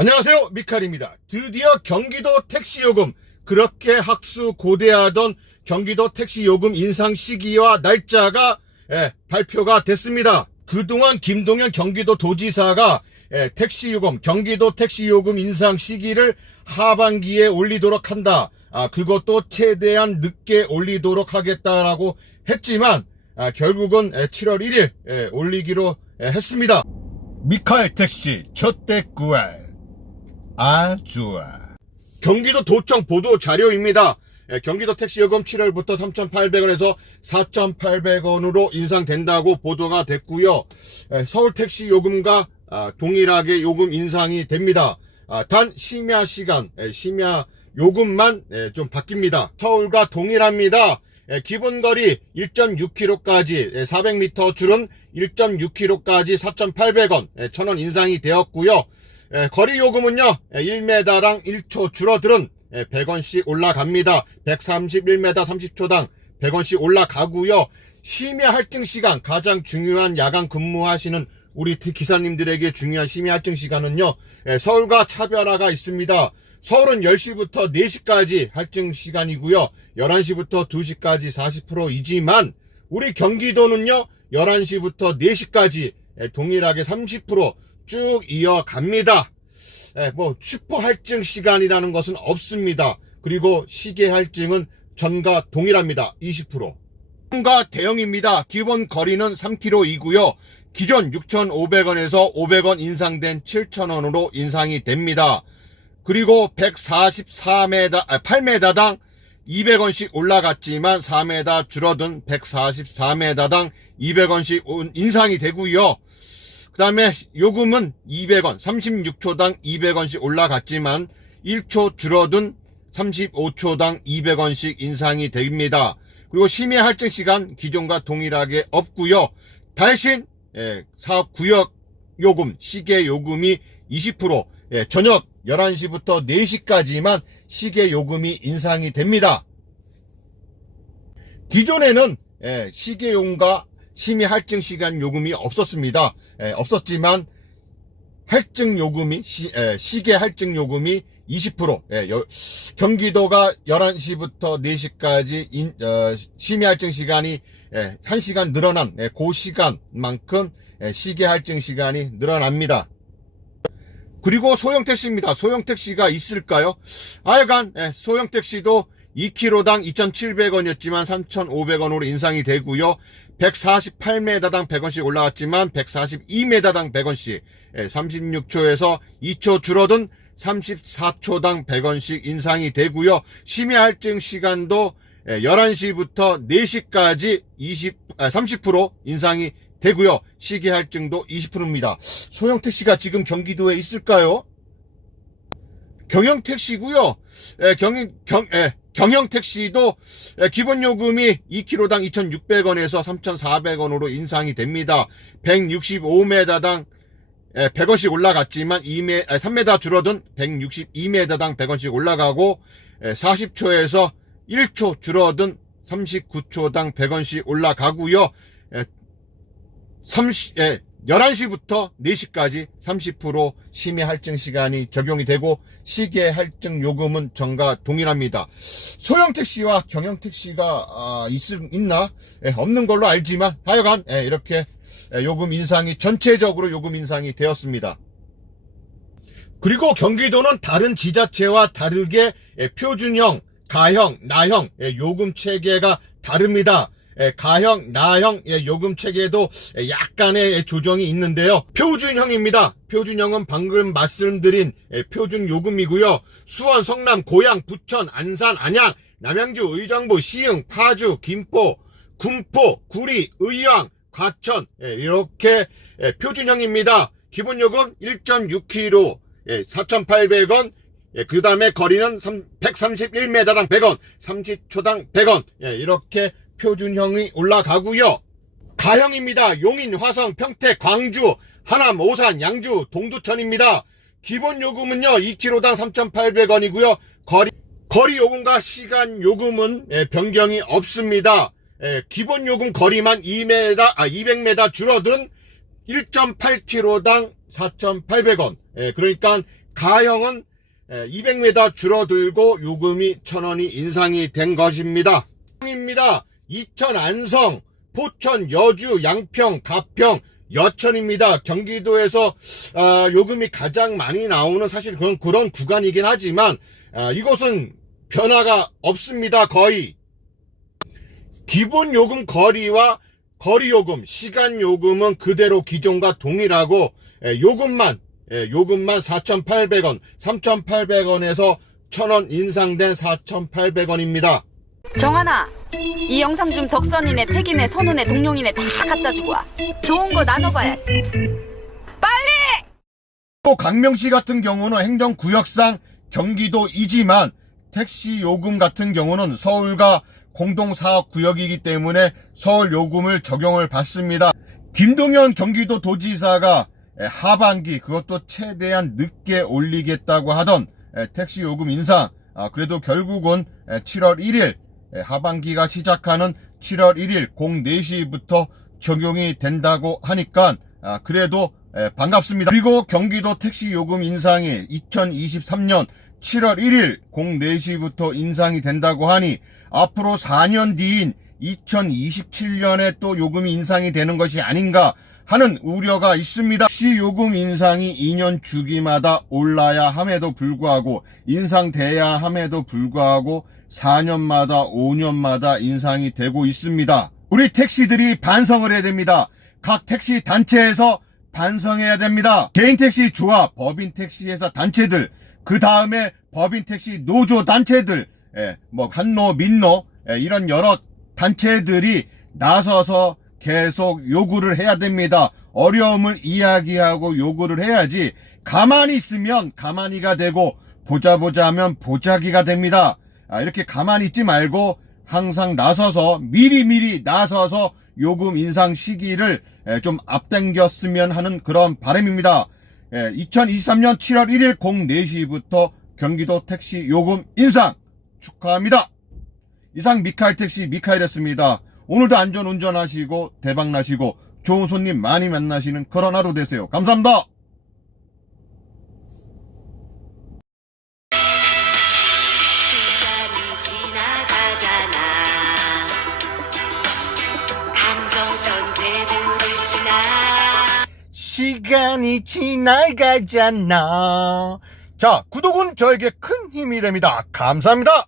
안녕하세요, 미칼입니다. 드디어 경기도 택시요금, 그렇게 학수고대하던 경기도 택시요금 인상 시기와 날짜가 발표가 됐습니다. 그동안 김동연 경기도도지사가 경기도 택시요금 인상 시기를 하반기에 올리도록 한다. 그것도 최대한 늦게 올리도록 하겠다라고 했지만 결국은 7월 1일 올리기로 했습니다. 미칼 택시 첫대 구할 좋아. 경기도 도청 보도 자료입니다. 경기도 택시요금 7월부터 3,800원에서 4,800원으로 인상된다고 보도가 됐고요. 서울 택시요금과 동일하게 요금 인상이 됩니다. 단 심야 시간, 심야 요금만 좀 바뀝니다. 서울과 동일합니다. 기본거리 1.6km까지 400m 줄은 1.6km까지 4,800원 1,000원 인상이 되었고요. 거리 요금은요 1m당 1초 줄어들은 100원씩 올라갑니다. 131m 30초당 100원씩 올라가고요. 심야 할증 시간, 가장 중요한 야간 근무하시는 우리 기사님들에게 중요한 심야 할증 시간은요 서울과 차별화가 있습니다. 서울은 10시부터 4시까지 할증 시간이고요. 11시부터 2시까지 40%이지만 우리 경기도는요 11시부터 4시까지 동일하게 30% 쭉 이어갑니다. 슈퍼 할증 시간이라는 것은 없습니다. 그리고 시계 할증은 전과 동일합니다. 20%. 중과 대형입니다. 기본 거리는 3km이고요. 기존 6,500원에서 500원 인상된 7,000원으로 인상이 됩니다. 그리고 8m당 200원씩 올라갔지만 4m 줄어든 144m당 200원씩 인상이 되고요. 그 다음에 요금은 200원, 36초당 200원씩 올라갔지만 1초 줄어든 35초당 200원씩 인상이 됩니다. 그리고 심야 할증 시간 기존과 동일하게 없고요. 대신 사업구역 요금, 시계 요금이 20%, 저녁 11시부터 4시까지만 시계 요금이 인상이 됩니다. 기존에는 시계 요금과 심야 할증 시간 요금이 없었습니다. 없었지만 할증 요금이 시계 할증 요금이 20%, 경기도가 11시부터 4시까지 심야 할증 시간이 1시간 늘어난 그 시간만큼 시계 할증 시간이 늘어납니다. 그리고 소형택시입니다. 소형택시가 있을까요? 하여간 소형택시도 2km당 2,700원이었지만 3,500원으로 인상이 되고요. 148m당 100원씩 올라갔지만 142m당 100원씩 36초에서 2초 줄어든 34초당 100원씩 인상이 되고요. 심야 할증 시간도 11시부터 4시까지 30% 인상이 되고요. 시계 할증도 20%입니다. 소형택시가 지금 경기도에 있을까요? 경영택시고요. 경영택시도 기본 요금이 2km당 2,600원에서 3,400원으로 인상이 됩니다. 165m당 100원씩 올라갔지만 3m 줄어든 162m당 100원씩 올라가고 40초에서 1초 줄어든 39초당 100원씩 올라가고요. 11시부터 4시까지 30% 심야 할증 시간이 적용이 되고 시계 할증 요금은 전과 동일합니다. 소형택시와 경영택시가 있나? 없는 걸로 알지만 하여간 이렇게 요금 인상이 전체적으로 요금 인상이 되었습니다. 그리고 경기도는 다른 지자체와 다르게 표준형, 가형, 나형 요금 체계가 다릅니다. 가형, 나형 요금 체계도 약간의 조정이 있는데요. 표준형입니다. 표준형은 방금 말씀드린 표준 요금이고요. 수원, 성남, 고양, 부천, 안산, 안양, 남양주, 의정부, 시흥, 파주, 김포, 군포, 구리, 의왕, 과천 이렇게 표준형입니다. 기본 요금 1.6km 4,800원, 그 다음에 거리는 131m당 100원, 30초당 100원 이렇게 표준형이 올라가고요. 가형입니다. 용인, 화성, 평택, 광주, 하남, 오산, 양주, 동두천입니다. 기본 요금은요 2km당 3,800원이고요. 거리 요금과 시간 요금은 변경이 없습니다. 기본 요금 거리만 200m 줄어든 1.8km당 4,800원. 그러니까 가형은 200m 줄어들고 요금이 1,000원이 인상이 된 것입니다. 이천, 안성, 포천, 여주, 양평, 가평, 여천입니다. 경기도에서 요금이 가장 많이 나오는 사실 그런 구간이긴 하지만 이곳은 변화가 없습니다. 거의 기본 요금 거리와 거리 요금, 시간 요금은 그대로 기존과 동일하고 요금만 4,800원, 3,800원에서 1,000원 인상된 4,800원입니다. 정한아, 이 영상 좀 덕선이네, 태기네, 선우네, 동룡이네 다 갖다 주고 와. 좋은 거 나눠봐야지. 빨리! 또 강명시 같은 경우는 행정구역상 경기도이지만 택시 요금 같은 경우는 서울과 공동사업구역이기 때문에 서울 요금을 적용을 받습니다. 김동연 경기도 도지사가 하반기 그것도 최대한 늦게 올리겠다고 하던 택시 요금 인상, 그래도 결국은 7월 1일 하반기가 시작하는 7월 1일 04시부터 적용이 된다고 하니까 그래도 반갑습니다. 그리고 경기도 택시 요금 인상이 2023년 7월 1일 04시부터 인상이 된다고 하니 앞으로 4년 뒤인 2027년에 또 요금이 인상이 되는 것이 아닌가 하는 우려가 있습니다. 택시 요금 인상이 2년 주기마다 올라야 함에도 불구하고 인상돼야 함에도 불구하고 4년마다 5년마다 인상이 되고 있습니다. 우리 택시들이 반성을 해야 됩니다. 각 택시 단체에서 반성해야 됩니다. 개인 택시 조합, 법인 택시회사 단체들, 그 다음에 법인 택시 노조 단체들, 한노, 민노, 이런 여러 단체들이 나서서 계속 요구를 해야 됩니다. 어려움을 이야기하고 요구를 해야지 가만히 있으면 가만히가 되고 보자 하면 보자기가 됩니다. 이렇게 가만히 있지 말고 항상 나서서 미리 나서서 요금 인상 시기를 좀 앞당겼으면 하는 그런 바람입니다. 2023년 7월 1일 04시부터 경기도 택시 요금 인상 축하합니다. 이상 미카엘택시 미카엘이었습니다. 오늘도 안전 운전하시고 대박나시고 좋은 손님 많이 만나시는 그런 하루 되세요. 감사합니다. 시간이 지나가잖아. 자, 구독은 저에게 큰 힘이 됩니다. 감사합니다.